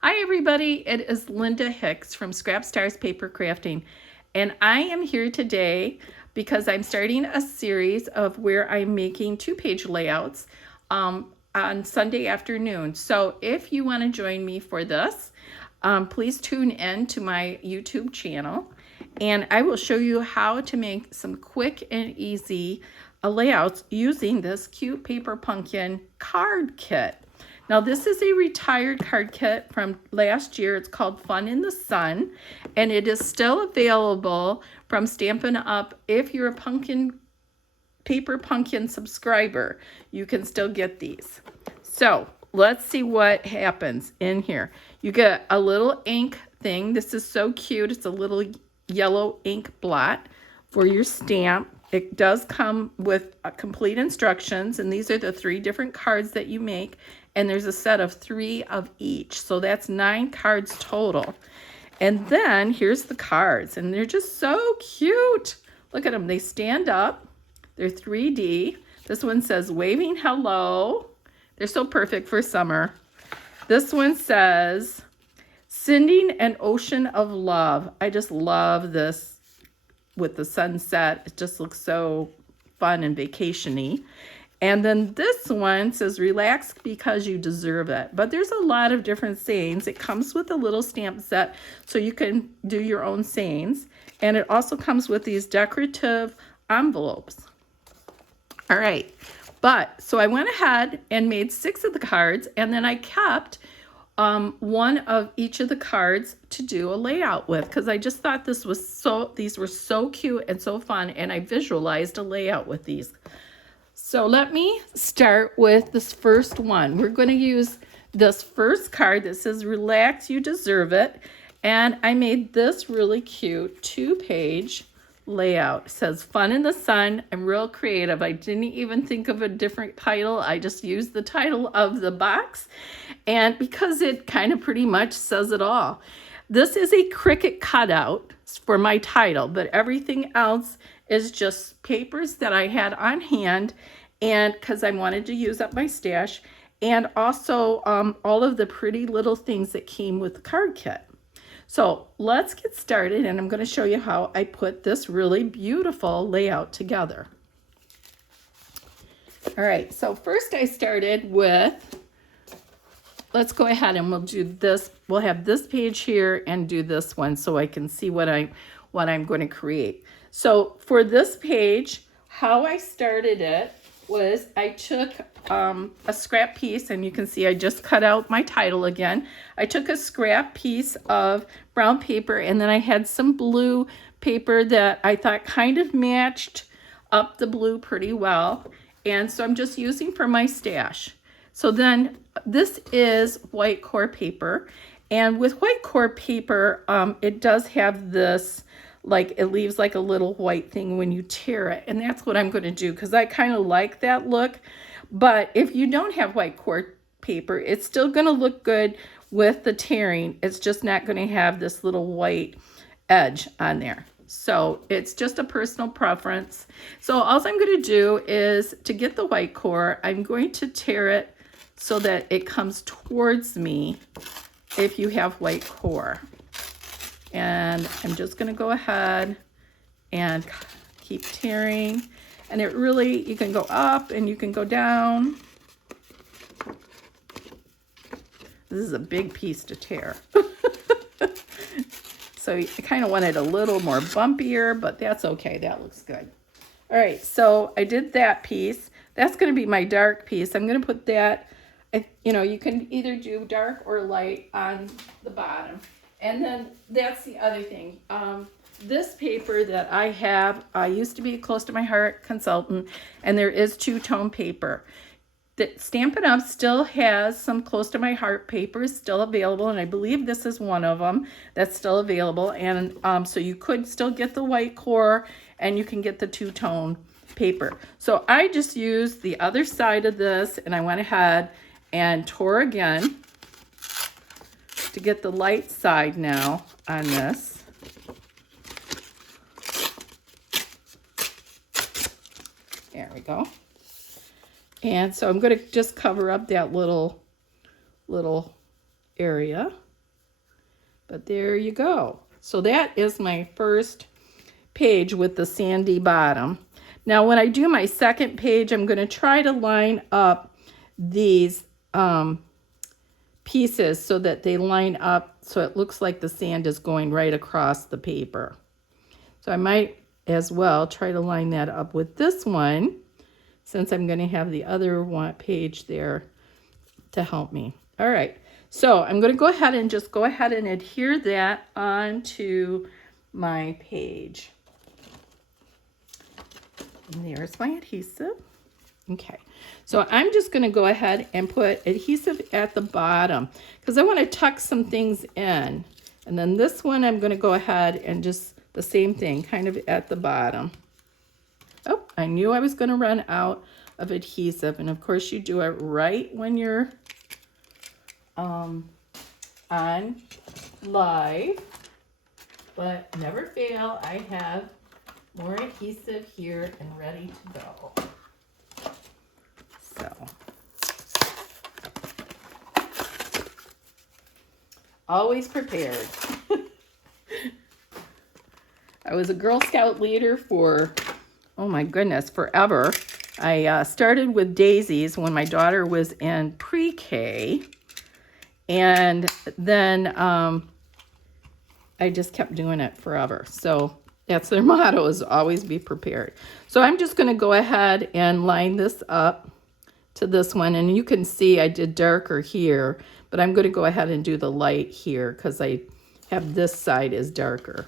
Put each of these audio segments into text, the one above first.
Hi everybody, it is Linda Hicks from Scrap Stars Paper Crafting, and I am here today because I'm starting a series of where I'm making 2-page layouts on Sunday afternoon. So if you want to join me for this, please tune in to my YouTube channel, and I will show you how to make some quick and easy layouts using this cute paper pumpkin card kit. Now this is a retired card kit from last year. It's called Fun in the Sun, and it is still available from Stampin' Up! If you're a Paper Pumpkin subscriber, you can still get these. So let's see what happens in here. You get a little ink thing. This is so cute. It's a little yellow ink blot for your stamp. It does come with complete instructions, and these are the 3 different cards that you make, and there's a set of 3 of each, so that's 9 cards total. And then here's the cards, and they're just so cute. Look at them. They stand up. They're 3D. This one says waving hello. They're so perfect for summer. This one says sending an ocean of love. I just love this with the sunset. It just looks so fun and vacation-y. And then this one says relax because you deserve it. But there's a lot of different sayings. It comes with a little stamp set so you can do your own sayings. And it also comes with these decorative envelopes. All right. So I went ahead and made 6 of the cards, and then I kept one of each of the cards to do a layout with, because I just thought these were so cute and so fun, and I visualized a layout with these. So let me start with this first one. We're going to use this first card that says relax, you deserve it, and I made this really cute 2-page layout. It says Fun in the Sun. I'm real creative. I didn't even think of a different title. I just used the title of the box, and because it kind of pretty much says it all. This is a Cricut cutout for my title, but everything else is just papers that I had on hand, and because I wanted to use up my stash, and also all of the pretty little things that came with the card kit. So let's get started, and I'm going to show you how I put this really beautiful layout together. All right, so first I started with, let's go ahead and we'll do this. We'll have this page here and do this one so I can see what I'm going to create. So for this page, how I started it was I took a scrap piece, and you can see I just cut out my title again. I took a scrap piece of brown paper, and then I had some blue paper that I thought kind of matched up the blue pretty well. And so I'm just using for my stash. So then this is white core paper, and with white core paper, it does have this, like, it leaves like a little white thing when you tear it, and that's what I'm going to do because I kind of like that look. But if you don't have white core paper, it's still going to look good with the tearing. It's just not going to have this little white edge on there. So it's just a personal preference. So all I'm going to do is, to get the white core, I'm going to tear it so that it comes towards me if you have white core. And I'm just going to go ahead and keep tearing. And it really, you can go up and you can go down. This is a big piece to tear. So I kind of want it a little more bumpier, but that's okay. That looks good. All right, so I did that piece. That's going to be my dark piece. I'm going to put that, you can either do dark or light on the bottom. And then that's the other thing. This paper that I have, I used to be a Close to My Heart consultant, and there is 2-tone paper. The Stampin' Up! Still has some Close to My Heart papers still available, and I believe this is one of them that's still available. And so you could still get the white core, and you can get the 2-tone paper. So I just used the other side of this, and I went ahead and tore again to get the light side now on this. There we go. And so I'm going to just cover up that little area. But there you go. So that is my first page with the sandy bottom. Now when I do my second page, I'm going to try to line up these pieces so that they line up so it looks like the sand is going right across the paper. So I might as well try to line that up with this one, since I'm going to have the other one page there to help me. All right, so I'm going to go ahead and just go ahead and adhere that onto my page. And there's my adhesive. Okay, so I'm just going to go ahead and put adhesive at the bottom because I want to tuck some things in. And then this one I'm going to go ahead and just the same thing, kind of at the bottom. Oh, I knew I was going to run out of adhesive. And of course you do it right when you're on live. But never fail, I have more adhesive here and ready to go. So, always prepared. I was a Girl Scout leader for, oh my goodness, forever. I started with daisies when my daughter was in pre-K, and then I just kept doing it forever. So that's their motto, is always be prepared. So I'm just going to go ahead and line this up to this one, and you can see I did darker here, but I'm going to go ahead and do the light here because I have this side is darker.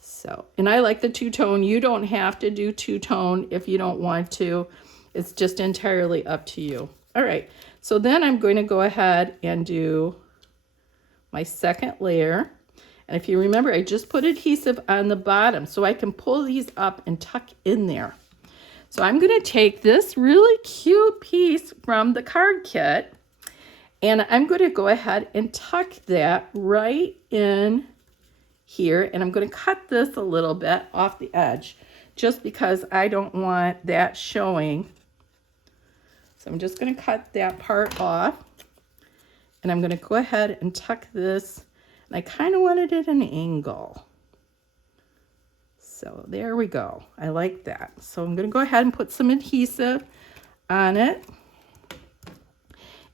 So, and I like the two-tone. You don't have to do two-tone if you don't want to. It's just entirely up to you. All right, so then I'm going to go ahead and do my second layer. And if you remember, I just put adhesive on the bottom so I can pull these up and tuck in there. So I'm going to take this really cute piece from the card kit, and I'm going to go ahead and tuck that right in here, and I'm going to cut this a little bit off the edge just because I don't want that showing. So I'm just going to cut that part off, and I'm going to go ahead and tuck this, and I kind of wanted it at an angle. So there we go. I like that. So I'm going to go ahead and put some adhesive on it.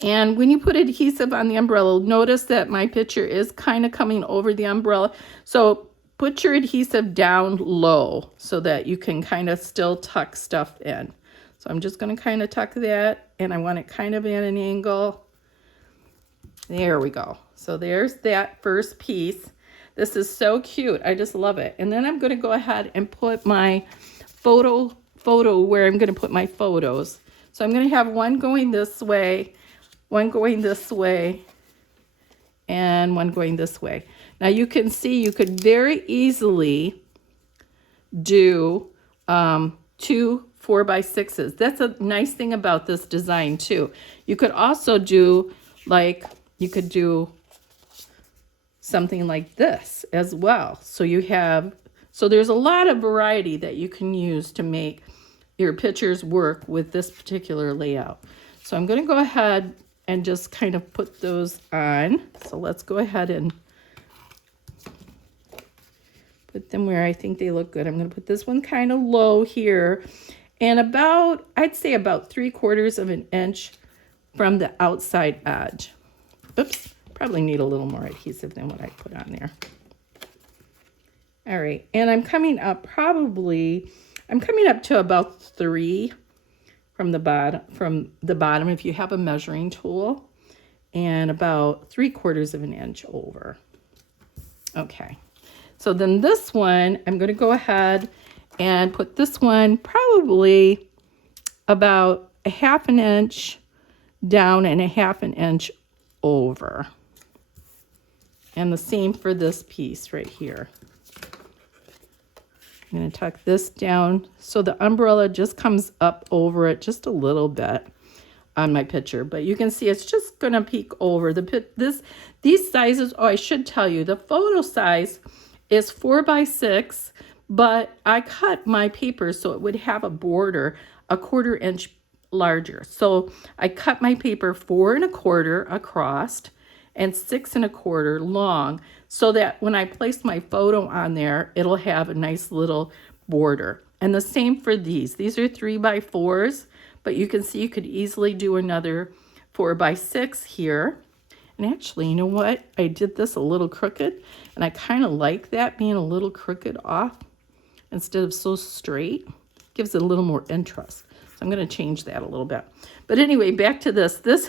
And when you put adhesive on the umbrella, notice that my picture is kind of coming over the umbrella. So put your adhesive down low so that you can kind of still tuck stuff in. So I'm just going to kind of tuck that, and I want it kind of at an angle. There we go. So there's that first piece. This is so cute. I just love it. And then I'm going to go ahead and put my photo where I'm going to put my photos. So I'm going to have one going this way, one going this way, and one going this way. Now you can see you could very easily do 2 4x6s. That's a nice thing about this design too. You could also do something like this as well. So there's a lot of variety that you can use to make your pictures work with this particular layout. So I'm going to go ahead and just kind of put those on. So let's go ahead and put them where I think they look good. I'm going to put this one kind of low here, and I'd say about 3/4 of an inch from the outside edge. Oops, probably need a little more adhesive than what I put on there. All right, and I'm coming up to about 3 from the bottom if you have a measuring tool, and about 3/4 of an inch over. Okay, so then this one, I'm going to go ahead and put this one probably about 1/2 inch down and 1/2 inch over. And the same for this piece right here. I'm going to tuck this down so the umbrella just comes up over it just a little bit on my picture, but you can see it's just going to peek over these sizes. Oh, I should tell you, the photo size is 4x6, but I cut my paper so it would have a border 1/4 inch larger. So I cut my paper 4 1/4 across, and 6¼ long, so that when I place my photo on there, it'll have a nice little border. And the same for these. These are 3x4s, but you can see you could easily do another 4x6 here. And actually, you know what? I did this a little crooked, and I kind of like that being a little crooked off instead of so straight. Gives it a little more interest. So I'm going to change that a little bit. But anyway, back to this. This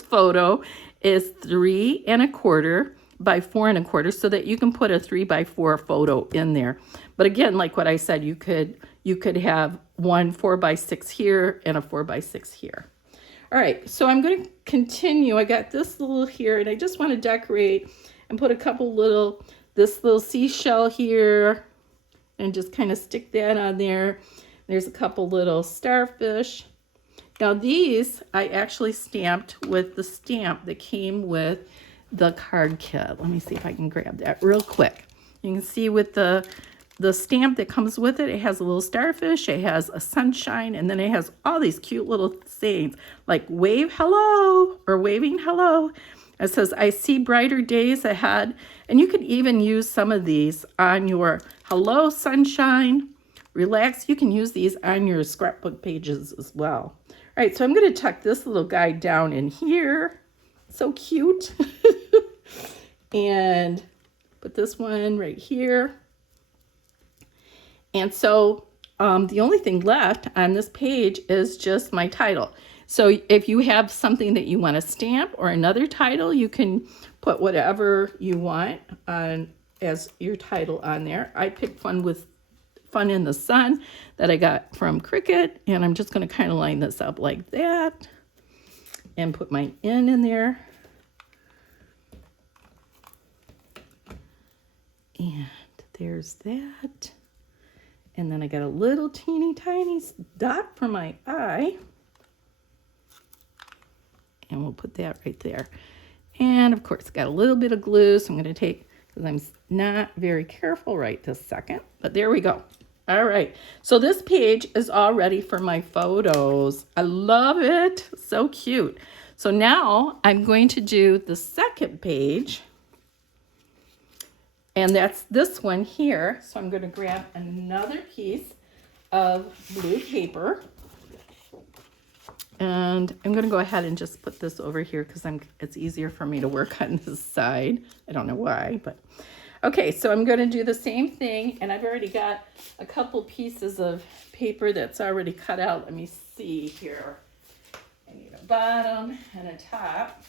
photo is 3¼ by 4¼ so that you can put a 3x4 photo in there. But again, like what I said, you could have one 4x6 here and a 4x6 here. All right, so I'm going to continue. I got this little here, and I just want to decorate and put a couple this little seashell here, and just kind of stick that on there. There's a couple little starfish. Now these I actually stamped with the stamp that came with the card kit. Let me see if I can grab that real quick. You can see with the stamp that comes with it, it has a little starfish, it has a sunshine, and then it has all these cute little sayings like wave hello or waving hello. It says, I see brighter days ahead. And you could even use some of these on your hello sunshine, relax. You can use these on your scrapbook pages as well. All right, so I'm going to tuck this little guy down in here. So cute. And put this one right here. And so the only thing left on this page is just my title. So if you have something that you want to stamp or another title, you can put whatever you want on as your title on there. I picked Fun in the Sun that I got from Cricut, and I'm just going to kind of line this up like that and put my N in there. And there's that. And then I got a little teeny tiny dot for my eye. And we'll put that right there. And of course, got a little bit of glue, so I'm going to take, because I'm not very careful right this second, but there we go. All right, so this page is all ready for my photos. I love it, so cute. So now I'm going to do the second page, and that's this one here. So I'm going to grab another piece of blue paper. And I'm going to go ahead and just put this over here because it's easier for me to work on this side. I don't know why, but okay, so I'm going to do the same thing, and I've already got a couple pieces of paper that's already cut out. Let me see here. I need a bottom and a top.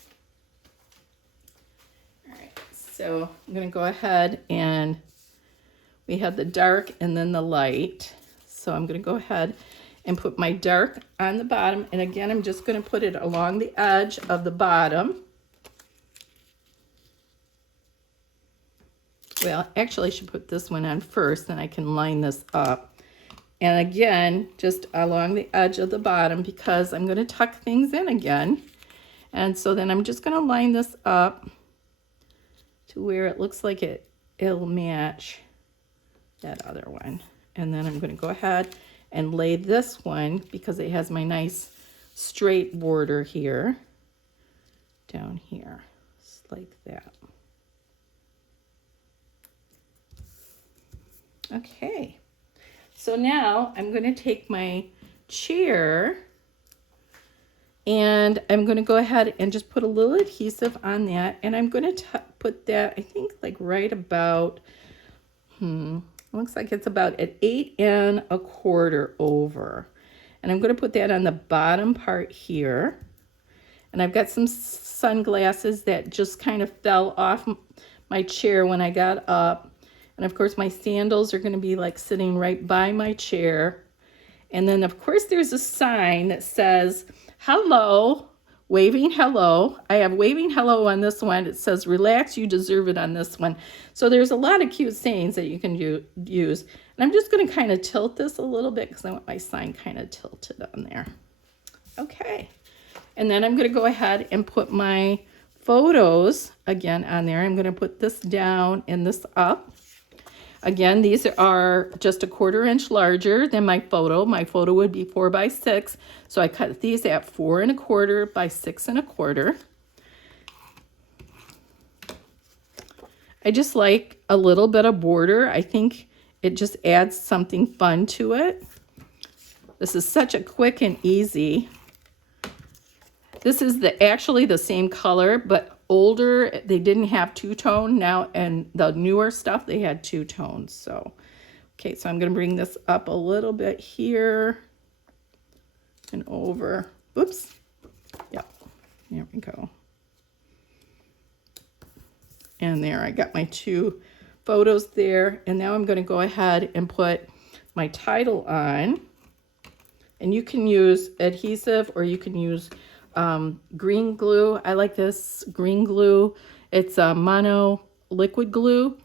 All right, so I'm going to go ahead, and we have the dark and then the light. So I'm going to go ahead and put my dark on the bottom. And again, I'm just going to put it along the edge of the bottom. Well, actually, I should put this one on first, then I can line this up. And again, just along the edge of the bottom, because I'm going to tuck things in again. And so then I'm just going to line this up to where it looks like it'll match that other one. And then I'm going to go ahead and lay this one, because it has my nice straight border here, down here, just like that. Okay, so now I'm going to take my chair, and I'm going to go ahead and just put a little adhesive on that, and I'm going to put that, I think, like right about, looks like it's about at 8 1/4 over. And I'm going to put that on the bottom part here. And I've got some sunglasses that just kind of fell off my chair when I got up. And of course, my sandals are going to be like sitting right by my chair. And then of course, there's a sign that says, hello, waving hello. I have waving hello on this one. It says, relax, you deserve it on this one. So there's a lot of cute sayings that you can use. And I'm just going to kind of tilt this a little bit because I want my sign kind of tilted on there. Okay. And then I'm going to go ahead and put my photos again on there. I'm going to put this down and this up. Again, these are just a 1/4 inch larger than my photo. My photo would be 4 by 6. So I cut these at 4 1/4 by 6 1/4. I just like a little bit of border. I think it just adds something fun to it. This is such a quick and easy. This is actually the same color, but older, they didn't have two-tone now, and the newer stuff, they had two tones. So, okay, so I'm going to bring this up a little bit here and over. Oops. Yep, there we go. And there, I got my two photos there. And now I'm going to go ahead and put my title on. And you can use adhesive or you can use green glue. I like this green glue. It's a mono liquid glue.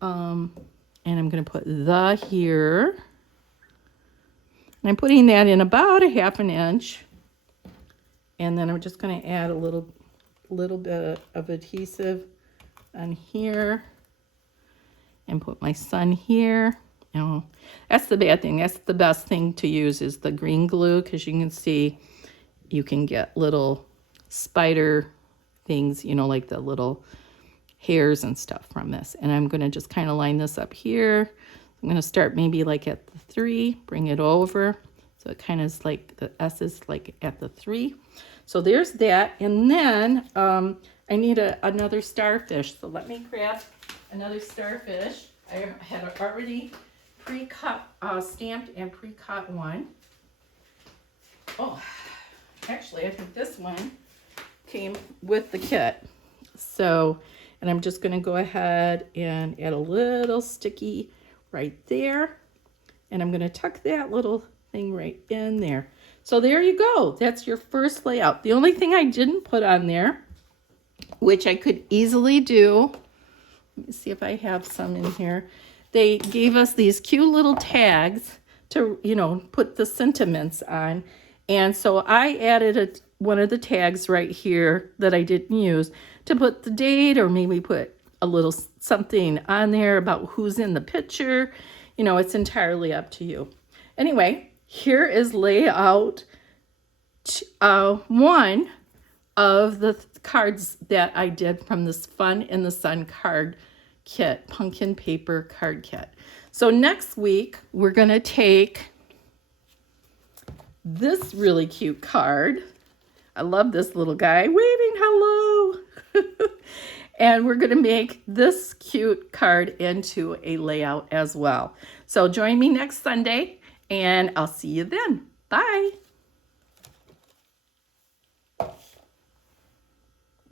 And I'm going to put the here. And I'm putting that in about a 1/2 inch. And then I'm just going to add a little bit of adhesive on here and put my sun here. Oh, that's the bad thing. That's the best thing to use is the green glue, because you can see you can get little spider things, you know, like the little hairs and stuff from this. And I'm going to just kind of line this up here. I'm going to start maybe like at the 3, bring it over. So it kind of is like the S is like at the 3. So there's that. And then I need another starfish. So let me grab another starfish. I had already pre-cut, stamped and pre-cut one. Oh, actually, I think this one came with the kit. So, and I'm just going to go ahead and add a little sticky right there. And I'm going to tuck that little thing right in there. So there you go. That's your first layout. The only thing I didn't put on there, which I could easily do, let me see if I have some in here. They gave us these cute little tags to, you know, put the sentiments on. And so I added one of the tags right here that I didn't use to put the date, or maybe put a little something on there about who's in the picture. You know, it's entirely up to you. Anyway, here is layout 1 of the cards that I did from this Fun in the Sun card kit, pumpkin paper card kit. So next week, we're going to take this really cute card. I love this little guy waving hello. And we're going to make this cute card into a layout as well. So join me next Sunday, and I'll see you then. Bye.